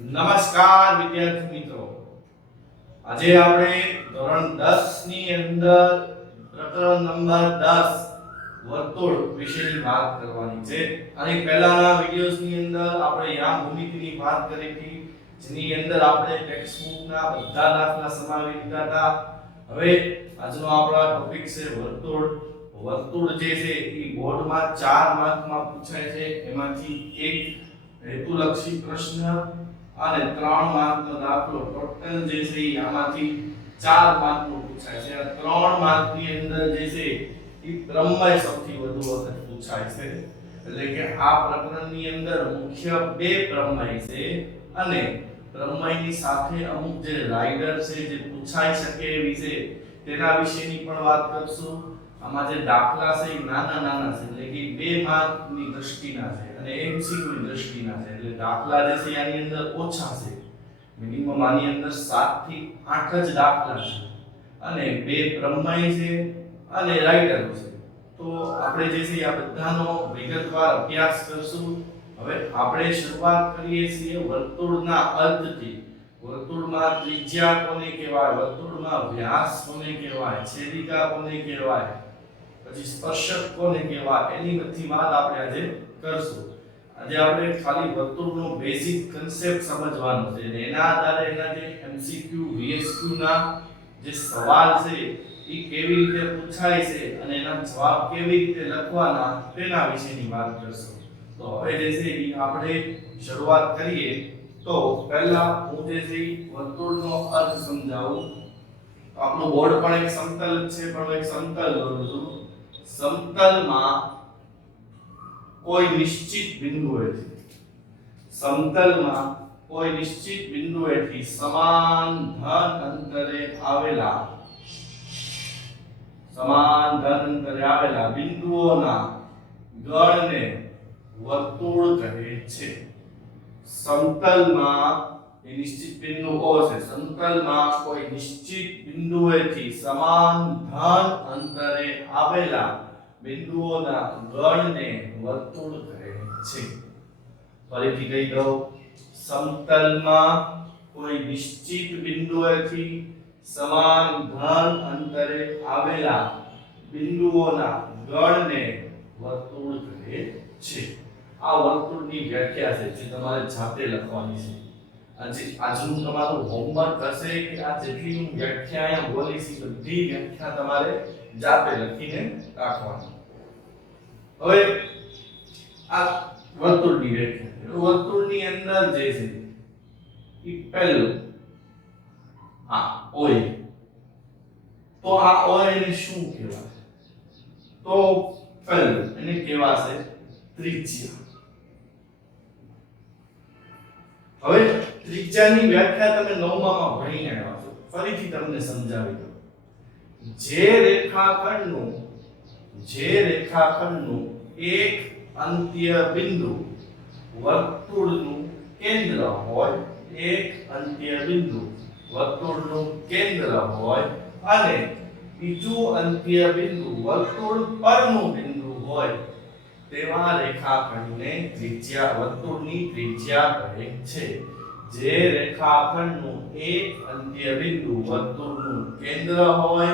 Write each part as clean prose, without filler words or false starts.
નમસ્કાર વિદ્યાર્થી મિત્રો, આજે આપણે ધોરણ 10 ની અંદર પ્રકરણ નંબર 10 વર્તુળ વિશેની વાત કરવાની છે. અને પહેલાના વિડિયોઝ ની અંદર આપણે યામ ભૂમિતિની વાત કરી હતી, જેની અંદર આપણે ટેક્સ્ટ બુકના બધા દાખલા સમાવી લીધા હતા. હવે આજનો આપણો ટોપિક છે વર્તુળ. વર્તુળ જે છે એ બોર્ડમાં 4 માર્કમાં પૂછાય છે. એમાંથી એક હેતુલક્ષી પ્રશ્ન અને 3 માર્કનો દાખલો, ટોટલ જે છે આમાંથી 4 માર્કનો પૂછાય છે. આ 3 માર્કની અંદર જે છે એ પ્રમેય સૌથી વધુ વખત પૂછાય છે. એટલે કે આ પ્રકરણની અંદર મુખ્ય બે પ્રમેય છે અને પ્રમેયની સાથે અમુક જે રાઇડર છે જે પૂછાઈ શકે એવી છે તેના વિશેની પણ વાત કરશું. આમાં જે દાખલા છે એ નાના નાના છે, એટલે કે 2 માર્કની દ્રષ્ટિના છે અને એમસીક્યુ ની દ્રષ્ટિના છે. એટલે દાખલા જે છે આની અંદર ઓછા છે, મિનિમમ આની અંદર 7 થી 8 જ દાખલા છે અને 2 પ્રમેય છે અને રાઇટર છે. તો આપણે જે છે આ બધાનો વિગતવાર અભ્યાસ કરશું. હવે આપણે શરૂઆત કરીએ છીએ વર્તુળના અર્ધથી. વર્તુળમાં ત્રિજ્યા કોને કહેવાય, વર્તુળમાં વ્યાસ કોને કહેવાય, છેદિકા કોને કહેવાય, પછી સ્પર્શક કોને કહેવાય, એની બધી વાત આપણે આજે કરશું. આજે આપણે ખાલી વર્તુળનો બેઝિક કન્સેપ્ટ સમજવાનો છે અને એના આધારે એના જે એમસીક્યુ વીએસક્યુ ના જે સવાલ છે એ કેવી રીતે પૂછાય છે અને એના જવાબ કેવી રીતે લખવાના તેના વિશેની વાત કરશું. તો હવે જે છે એ આપણે શરૂઆત કરીએ. તો પહેલા હું જે છે વર્તુળનો અર્થ સમજાવું. આપણું બોર્ડ પણ એક સમતલ છે, પણ એક સમતલ દોરું છું. સમતલમાં કોઈ નિશ્ચિત બિંદુએથી, સમતલમાં કોઈ નિશ્ચિત બિંદુએથી સમાન ધન અંતરે આવેલા બિંદુઓના ગણને વર્તુળ કહે છે. સમતલમાં એ નિશ્ચિત બિંદુઓ છે. સમતલમાં કોઈ નિશ્ચિત બિંદુએથી સમાન ધન અંતરે આવેલા બિંદુઓના ગણને વર્તુળ કહે છે. ફરીથી કહી દઉં, સમતલમાં કોઈ નિશ્ચિત બિંદુએથી સમાન ધન અંતરે આવેલા બિંદુઓના ગણને વર્તુળ કહે છે. આ વર્તુળની વ્યાખ્યા છે જે તમારે જાતે લખવાની છે. આજે આજનું તમારું હોમવર્ક હશે કે આ જેટલી હું વ્યાખ્યા અહીંયા બોલી છે બધી વ્યાખ્યા તમારે જાતે લખીને રાખવાની. હવે આ વર્તુળની વ્યાખ્યા, વર્તુળની અંદર જે છે એ પહેલું આ ઓય. તો આ ઓય ને શું કહેવાય? તો પહેલું એને કહેવાશે ત્રિજ્યા. હવે ત્રિજ્યાની વ્યાખ્યા તમે 9માં ભણીને આવ્યા છો, ફરીથી તમને સમજાવી દઉં. જે રેખાખંડનું એક અંત્ય બિંદુ વર્તુળનું કેન્દ્ર હોય, એક અંત્ય બિંદુ વર્તુળનું કેન્દ્ર હોય અને બીજું અંત્ય બિંદુ વર્તુળ પરનું બિંદુ હોય તેવા રેખાખંડને ત્રિજ્યા, વર્તુળની ત્રિજ્યા કહે છે. જે રેખાખંડનું એક અંત્ય બિંદુ વર્તુળનું કેન્દ્ર હોય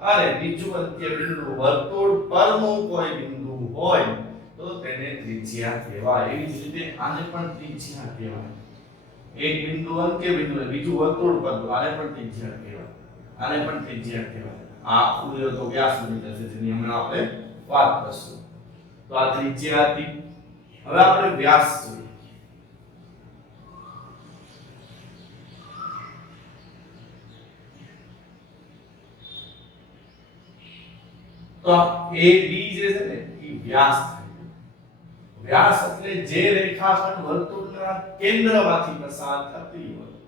અને બીજું અંત્ય બિંદુ વર્તુળ પરનું કોઈ બિંદુ હોય તો તેને ત્રિજ્યા કહેવાય. એવી જ રીતે આને પણ ત્રિજ્યા કહેવાય. એક બિંદુ અંત્ય બિંદુ અને બીજું વર્તુળ પરનું, આને પણ ત્રિજ્યા કહેવાય. આને પણ ત્રિજ્યા કહેવાય. આ આખું તો વ્યાસ બની જશે, જેની હમણાં આપણે વાત કરશું. તો આ ત્રિજ્યા હતી. હવે આપણે વ્યાસ જોઈએ. તો AB જે છે ને એ વ્યાસ થાય. વ્યાસ એટલે જે રેખાખંડ વર્તુળના કેન્દ્રમાંથી પસાર થતી હોય,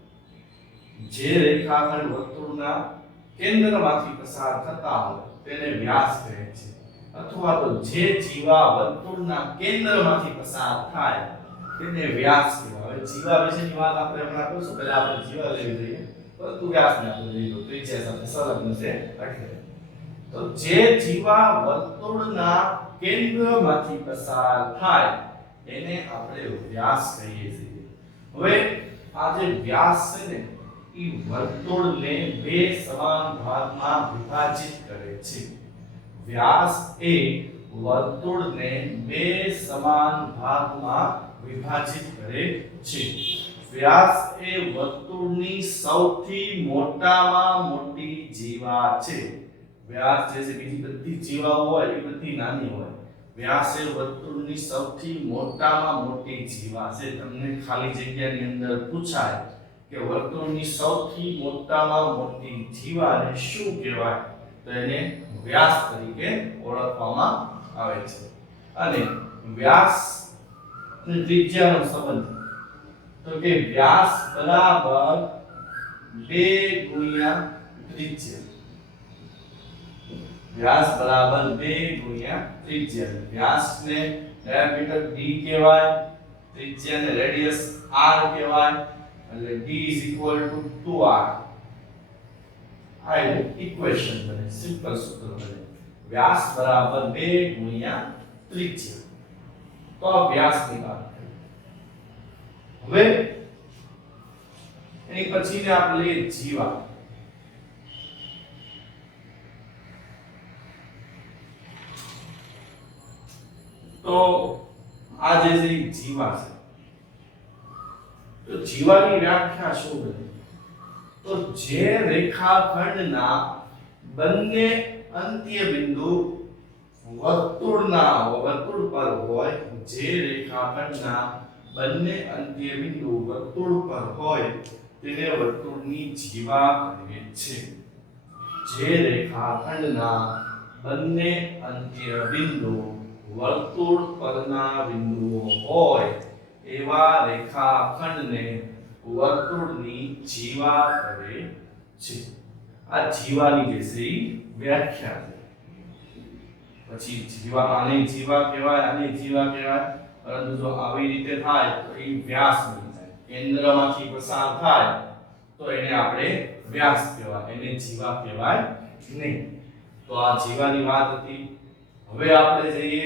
જે રેખાખંડ વર્તુળના કેન્દ્રમાંથી પસાર થતા હોય તેને વ્યાસ કહે છે. અથવા તો જે જીવા વર્તુળના કેન્દ્રમાંથી પસાર થાય તેને વ્યાસ કહેવાય. હવે જીવા વિશેની વાત આપણે હમણાં કરશું. પહેલા આપણે જીવા લઈ લઈએ, પરંતુ વ્યાસને આપણે લઈ લો. ત્રિજ્યા સાથે સંલગ્ન છે એટલે તો જે જીવા વર્તુળના કેન્દ્રમાંથી પસાર થાય એને આપણે વ્યાસ કહીએ છીએ. હવે જે વ્યાસ છે ને એ વર્તુળને બે સમાન ભાગમાં વિભાજિત કરે છે. વ્યાસ એ વર્તુળને બે સમાન ભાગમાં વિભાજિત કરે છે. વ્યાસ એ વર્તુળની સૌથી મોટામાં મોટી જીવા છે. વ્યાસ જે છે બીજી બધી જીવાઓ હોય એ બધી નાની હોય. વ્યાસ એ વર્તુળની સૌથી મોટામાં મોટી જીવા છે. તમને ખાલી જગ્યાની અંદર પૂછાય કે વર્તુળની સૌથી મોટામાં મોટી જીવાને શું કહેવાય, તો એને વ્યાસ તરીકે ઓળખવામાં આવે છે. અને વ્યાસ અને ત્રિજ્યાનો સંબંધ, તો કે વ્યાસ બરાબર 2 ગુણ્યા ત્રિજ્યા. વ્યાસ બરાબર 2 ગુણ્યા ત્રિજ્યા. વ્યાસને ડાયામીટર d કહેવાય, ત્રિજ્યાને રેડિયસ r કહેવાય, એટલે d = 2r. આ ઇક્વેશન બને, સિમ્પલ સૂત્ર બને. વ્યાસ બરાબર 2 ગુણ્યા ત્રિજ્યા. તો આ વ્યાસની વાત કરી. હવે એની પછીને આપણે લઈએ જીવા. તો આ જે જીવા છે, તો જીવાની વ્યાખ્યા શું બને? તો જે રેખાખંડના બંને અંત્ય બિંદુ વર્તુળ પર હોય, જે રેખાખંડના બંને અંત્ય બિંદુ વર્તુળ પર હોય તેને વર્તુળની જીવા કહે છે. જે રેખાખંડના બંને અંત્ય બિંદુ વર્તુળ પરના બિંદુઓ હોય એવા રેખાખંડને વર્તુળની જીવા કહે છે. આ જીવાની જે છે વ્યાખ્યા છે. પછી જીવા, આને જીવા કહેવાય, આને જીવા કહેવાય, પરંતુ જો આવી રીતે થાય તો એ વ્યાસ બની જાય. કેન્દ્રમાંથી પસાર થાય તો એને આપણે વ્યાસ કહેવાય, એને જીવા કહેવાય નહીં. તો આ જીવાની વાત હતી. હવે આપણે જઈએ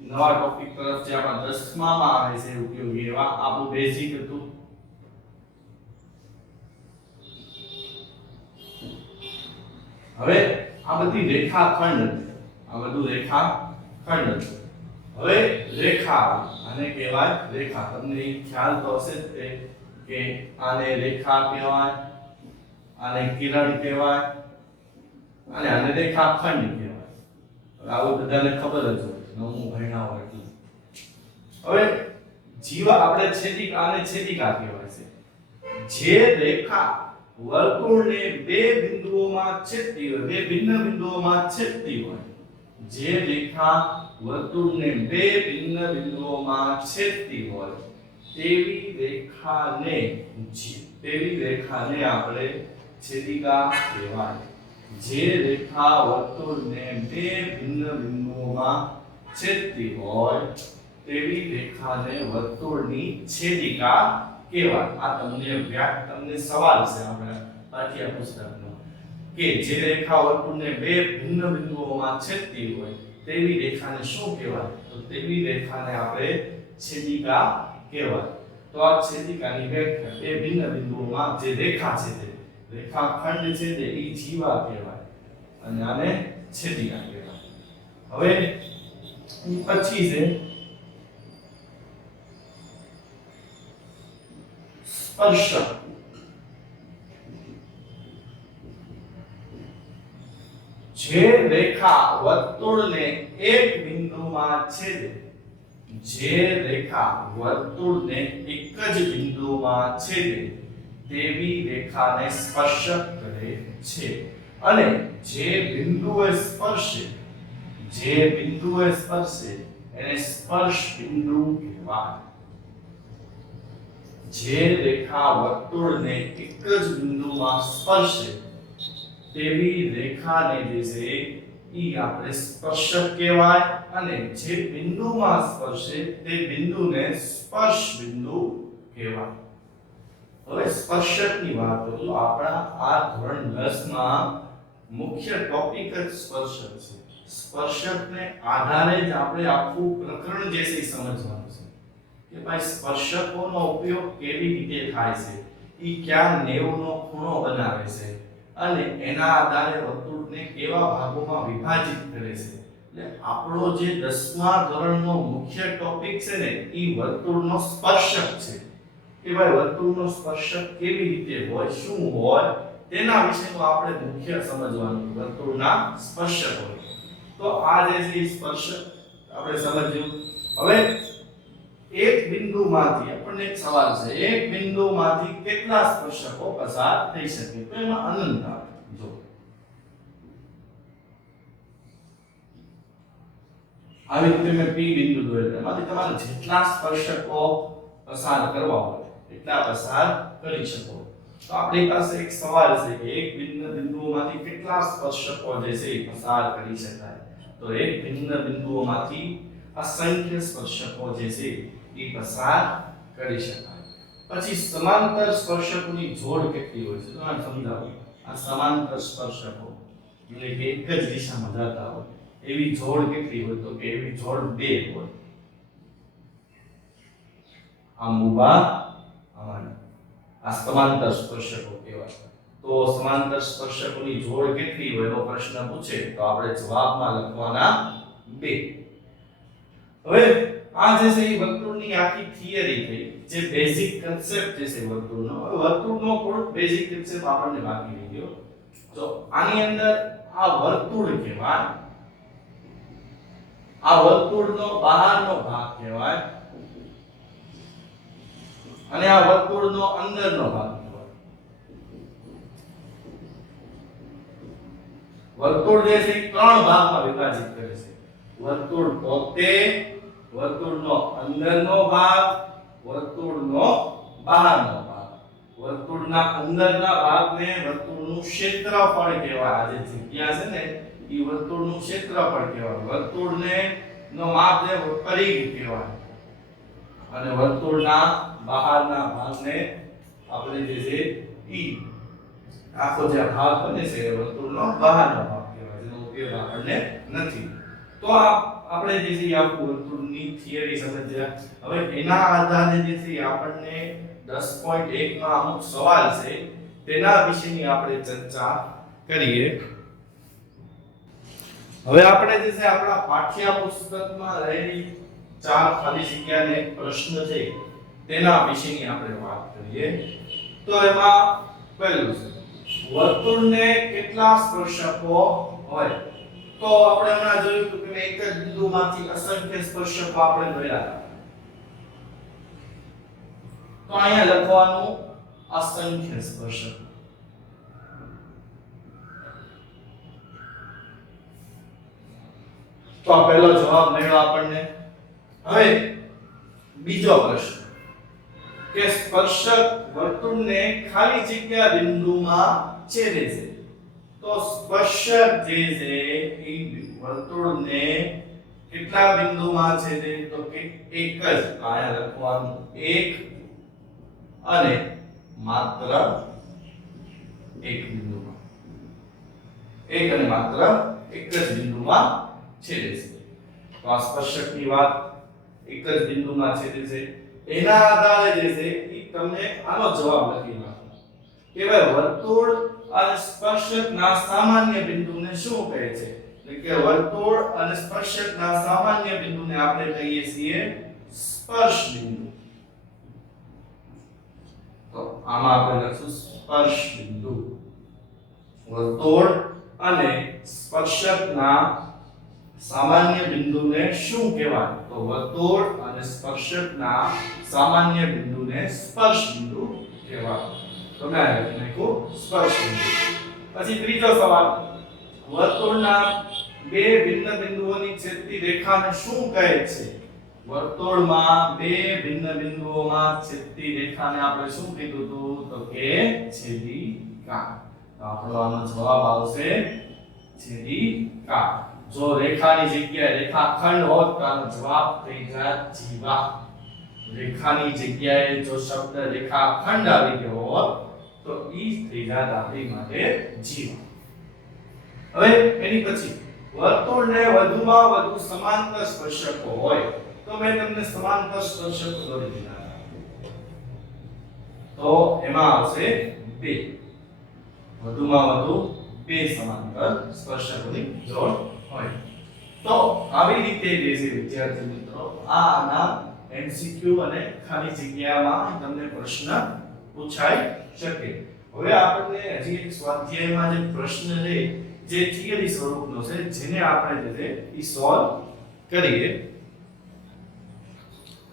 નવા ટોપિક તરફ, જે આપણા 10માં આવે છે ઉપયોગી એવા. આપણું બેઝિક હતું. હવે આ બધી રેખાખંડ, આ બધું રેખાખંડ. હવે રેખા, આને કહેવાય રેખા. તમને ખ્યાલ તો હશે જ કે આને રેખા કહેવાય, આને કિરણ કહેવાય, અને આને રેખાખંડ કહેવાય. આવું બધાને ખબર જ હોય, નવમું ભણ્યા હોય એટલે. હવે જીવા આપણે છેદિકા, આને છેદિકા કહેવાય છે. જે રેખા વર્તુળને બે બિંદુઓમાં છેદતી હોય, બે ભિન્ન બિંદુઓમાં છેદતી હોય, જે રેખા વર્તુળને બે ભિન્ન બિંદુઓમાં છેદતી હોય તેવી રેખાને આપણે છેદિકા કહેવાય. જે રેખા વર્તુળને બે ભિન્ન બિંદુઓમાં છેદતી હોય તેવી રેખાને વર્તુળની છેદિકા કહેવાય. આ તમને સવાલ છે આપણા પાઠ્યપુસ્તકનો, કે જે રેખા વર્તુળને બે ભિન્ન બિંદુઓમાં છેદતી હોય તેવી રેખાને શું કહેવાય? તો તેવી રેખાને આપણે છેદિકા કહેવાય. તો આ છેદિકાની વ્યાખ્યા, બે ભિન્ન બિંદુઓમાં જે રેખા છે, તે રેખાખંડ છે, તે જીવા કહેવાય, અને આને છેદિકા કહેવાય. હવે પછી છે સ્પર્શક. જે રેખા વર્તુળને એક બિંદુમાં છેદે, જે રેખા વર્તુળને એક જ બિંદુમાં છેદે તેવી રેખાને સ્પર્શક કહે છે. અને જે બિંદુએ સ્પર્શે એને સ્પર્શ બિંદુ કહેવાય. જે રેખા વર્તુળને એક જ બિંદુમાં સ્પર્શે તેવી રેખાને જે છે ઈ આપણે સ્પર્શક કહેવાય, અને જે બિંદુમાં સ્પર્શે તે બિંદુને સ્પર્શ બિંદુ કહેવાય. હવે સ્પર્શકની વાત કરું તો આપણા આ ધોરણ 10 માં મુખ્ય ટોપિક જ સ્પર્શક છે. સ્પર્શકને આધારે જ આપણે આખું પ્રકરણ જે છે સમજવાનું છે કે ભાઈ સ્પર્શકોનો ઉપયોગ કેવી રીતે થાય છે, ઈ ક્યાં 90 નો ખૂણો બનાવે છે અને એના આધારે વર્તુળને કેવા ભાગોમાં વિભાજિત કરે છે. એટલે આપણો જે 10મા ધોરણનો મુખ્ય ટોપિક છે ને ઈ વર્તુળનો સ્પર્શક છે. કે ભાઈ વર્તુળનો સ્પર્શક કેવી રીતે હોય, શું હોય, તેના વિશેનું આપણે મુખ્ય સમજવાનું. વર્તુળના સ્પર્શકો. તો આ જે છે સ્પર્શક આપણે સમજ્યું. હવે એક બિંદુમાંથી આપણને એક સવાલ છે, એક બિંદુમાંથી કેટલા સ્પર્શકો પસાર થઈ શકે? તો એમાં અનંત આવે. જો આવી રીતે મેં P બિંદુ દોરેલું, એમાંથી તમારે જેટલા સ્પર્શકો પસાર કરવા હોય એટલા પસાર કરી શકો. તો આપણી પાસે એક સવાલ છે કે એક બિંદુમાંથી કેટલા સ્પર્શકો જે છે એ પસાર કરી શકાય? તો એક બિંદુઓમાંથી અસંખ્ય સ્પર્શકો જે છે એ પસાર કરી શકાય. પછી સમાંતર સ્પર્શકોની જોડ કેટલી હોય છે તો આને સમજાવું. આ સમાંતર સ્પર્શકો એટલે કે એક જ દિશામાં જતા હોય એવી જોડ કેટલી હોય? તો કે એવી જોડ 2 હોય. આમ ઊભા આમ. આ સમાંતર સ્પર્શકો કહેવાય. તો સમાંતર સ્પર્શકોની જોડ કેટલી હોય એનો પ્રશ્ન પૂછે તો આપણે જવાબમાં લખવાના 2. હવે આ જે છે એ વર્તુળની આખી થિયરી થઈ, જે બેઝિક કન્સેપ્ટ જે છે વર્તુળનો. હવે વર્તુળનો થોડો બેઝિક કન્સેપ્ટ આપણને બાકી રહી ગયો. જો આની અંદર આ વર્તુળ કહેવાય, આ વર્તુળનો બહારનો ભાગ કહેવાય અને આ વર્તુળનો અંદરનો ભાગ કહેવાય. વર્તુળ જે છે 3 ભાગમાં વિભાજિત કરે છે. વર્તુળ પોતે, વર્તુળનો અંદરનો ભાગ, વર્તુળનો બહારનો ભાગ. વર્તુળના અંદરના ભાગને વર્તુળનું ક્ષેત્રફળ કહેવાય. આ જે જગ્યા છે ને એ વર્તુળનું ક્ષેત્રફળ કહેવાય. વર્તુળને નો માપ ને પરિઘ કહેવાય અને વર્તુળના બહારના ભાગને આપણે જે છે ઈ આખો જે ભાગ બને છે એ વર્તુળનો બહારનો ભાગ કહેવાય, જેનો ઉપયોગ આપણને નથી. તો આપણે જે છે આખું વર્તુળની થિયરી સમજ્યા. હવે એના આધારે જે છે આપણને 10.1 માં અમુક સવાલ છે તેના વિશેની આપણે ચર્ચા કરીએ. હવે આપણે જે છે આપણા પાઠ્યપુસ્તકમાં રહેલી 4 ખાલી જગ્યાને પ્રશ્ન છે તેના વિશેની આપણે વાત કરીએ. તો એમાં પહેલું છે વર્તુળને કેટલા સ્પર્શકો હોય? તો આપણે હમણાં જોયું કે એક જ બિંદુમાંથી અસંખ્ય સ્પર્શકો આપણે દોર્યા હતા. તો અહીંયા લખવાનું અસંખ્ય સ્પર્શકો. તો આ પહેલો જવાબ મળ્યો આપણને. હવે બીજો પ્રશ્ન કે સ્પર્શક વર્તુળને ખાલી જગ્યા બિંદુમાં છેદે છે. તો સ્પર્શક જે છે એ વર્તુળને કેટલા બિંદુમાં છેદે? તો કે એક જ. આયા લખવાનું એક અને માત્ર એક બિંદુમાં. એક અને માત્ર એક જ બિંદુમાં છેદે છે. તો આ સ્પર્શકની વાત એક જ બિંદુમાં છેદે છે. એના આધારે જે છે એ તમને આનો જવાબ લખી નાખો કે ભાઈ વર્તુળ અને સ્પર્શકના સામાન્ય બિંદુને શું કહે છે? એટલે કે વર્તુળ અને સ્પર્શકના સામાન્ય બિંદુને આપણે કહીએ છીએ સ્પર્શ બિંદુ. તો આમાં આપણે લખશું સ્પર્શ બિંદુ. વર્તુળ અને સ્પર્શકના સામાન્ય બિંદુને શું કહેવાય? તો વર્તુળ અને સ્પર્શકના સામાન્ય બિંદુને સ્પર્શ બિંદુ કહેવાય. તો મેં લખ્યું સ્પર્શ બિંદુ. પછી ત્રીજો સવાલ, વર્તુળના બે ભિન્ન બિંદુઓની છેદતી રેખાને શું કહે છે? વર્તુળમાં બે ભિન્ન બિંદુઓમાં છેદતી રેખાને આપણે શું કીધું હતું? તો કે છેદિકા. તો આપણો આનો જવાબ આવશે છેદિકા. જો રેખાની જગ્યાએ રેખાખંડ હોત તો આનો જવાબ થઈ જાય જીવા. રેખાની જગ્યાએ જો શબ્દ રેખાખંડ આવી ગયો હોત તો ઈ થઈ જાય આપણી માટે જીવા. હવે એની પછી વર્તુળને વધુમાં વધુ સમાંતર સ્પર્શકો હોય તો મેં તમને સમાંતર સ્પર્શકો દોરી દીધા. તો એમાં આવશે 2 વધુમાં વધુ 2 સમાંતર સ્પર્શકોની જોડ હોય તો આવી રીતે જે છે વિદ્યાર્થી મિત્રો આના MCQ અને ખાલી જગ્યામાં તમને પ્રશ્ન પૂછાઈ શકે હવે આપણે હજી એક સ્વાધ્યાયમાં જે પ્રશ્ન છે જે થિયરી સ્વરૂપનો છે જેને આપણે જે છે ઈ સોલ્વ કરીએ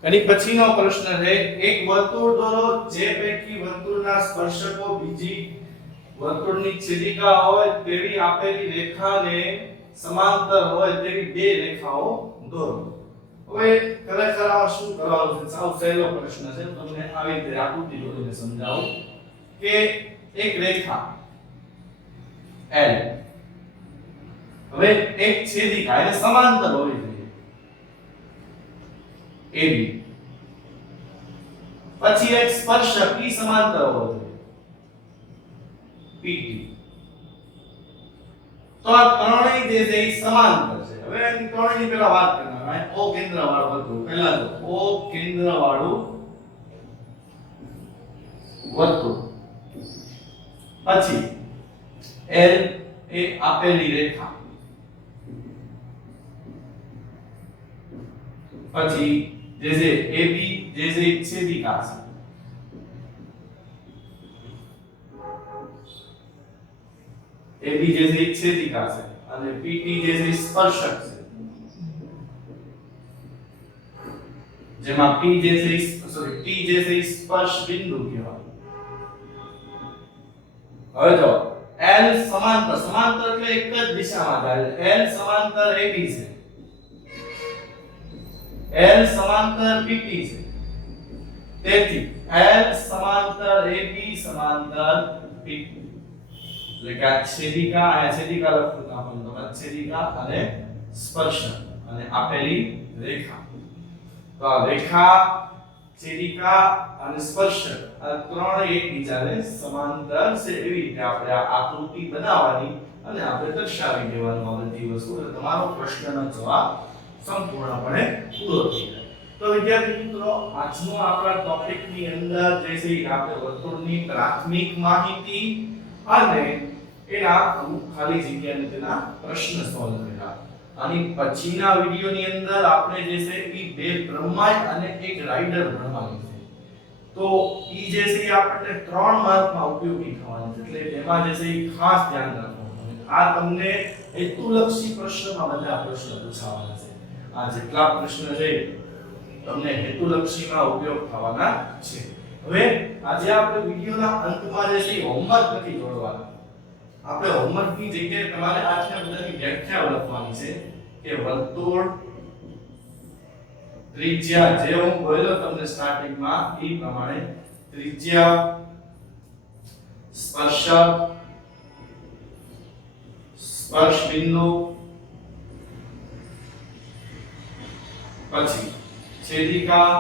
એની પછીનો પ્રશ્ન છે એક વર્તુળ દોરો જે પૈકી વર્તુળના સ્પર્શકો બીજી વર્તુળની છેદિકા હોય તેવી આપેલી રેખાને સમાંતર હોય તેવી બે રેખાઓ દોરો હવે ખરેખર આ શું કરવાનું છે સાવ સહેલો પ્રશ્ન છે તમને આવી રીતે આકૃતિ દોરીને સમજાવું કે એક રેખા L હવે એક છેદિકા એટલે સમાંતર હોવી જોઈએ AB પછી એક સ્પર્શક ઈ સમાંતર હોવો જોઈએ PT તો આ ત્રણેય જે છે ઈ સમાંતર છે હવે આની ત્રણેયની પહેલા વાત કરવાના છે O કેન્દ્ર વાળું વર્તુળ પહેલા તો O કેન્દ્ર વાળું વર્તુળ પછી L એ આપેલી રેખા પછી જે છે AB જે છે છેદિકા છે AB જે છે છેદિકા છે અને PT જે છે સ્પર્શક છે જેમાં P જે છે T જે છે સ્પર્શ બિંદુ કહેવાય હવે જો L સમાંતર સમાંતર એટલે એક જ દિશામાં જાય L સમાંતર AB છે L સમાંતર PT છે તેથી L સમાંતર AB સમાંતર PT એટલે કે આ છેદિકા લખતું આપણને તો છેદિકા અને સ્પર્શક અને આપેલી રેખા તો આ રેખા છેદિકા અને સ્પર્શક આ ત્રણ એકબીજાને સમાંતર છે એવી રીતે આપણે આ આકૃતિ બનાવવાની અને આપણે દર્શાવી દેવાનું આ બધી વસ્તુ એટલે તમારો પ્રશ્નનો જવાબ સંપૂર્ણપણે પૂરો થઈ જાય તો વિદ્યાર્થી મિત્રો આજનો આપણા ટોપિકની અંદર જે છે આપણે વર્તુળની પ્રાથમિક માહિતી અને એના અમુક ખાલી જગ્યાને તેના પ્રશ્ન સોલ્વ કર્યા આની પછીના વિડિયોની અંદર આપણે જે છે એ બે બ્રહ્માંડ અને એક રાઇડર ભણવાની છે તો ઈ જે છે આપણને 3 માર્કમાં ઉપયોગી થવાની છે એટલે એમાં જે છે એ ખાસ ધ્યાન રાખવાનું આ તમને હેતુલક્ષી પ્રશ્નમાં બધા પ્રશ્નો પૂછાવાના છે આ જેટલા પ્રશ્ન છે તમને હેતુલક્ષીમાં ઉપયોગ થવાના છે હવે આજે આપણે વિડિયોના અંતમાં જે છે હોમવર્ક નથી જોડવાના આપણે હોમવર્કની જગ્યાએ તમારે આજના બધાની વ્યાખ્યા લખવાની છે કે વર્તુળ ત્રિજ્યા જે હું બોલ્યો તમને સ્ટાર્ટિંગમાં એ પ્રમાણે ત્રિજ્યા સ્પર્શક સ્પર્શ બિંદુ પછી છેદિકા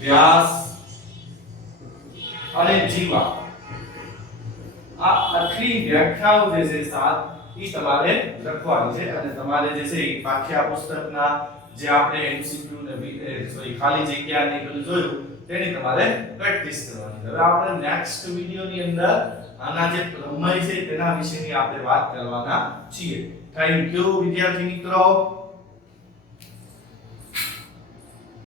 વ્યાસ અને જીવા આ આટલી વ્યાખ્યાઓ જે છે સાત ઈ તમારે લખવાની છે અને તમારે જે છે ઈ પાઠ્ય પુસ્તકના જે આપણે MCQ ને સોરી ખાલી જગ્યા ને બધું જોયું તેની તમારે પ્રેક્ટિસ કરવાની હવે આપણે નેક્સ્ટ વિડિયોની અંદર આના જે પ્રમેય છે તેના વિશેની આપણે વાત કરવાના છીએ થેન્ક યુ વિદ્યાર્થી મિત્રો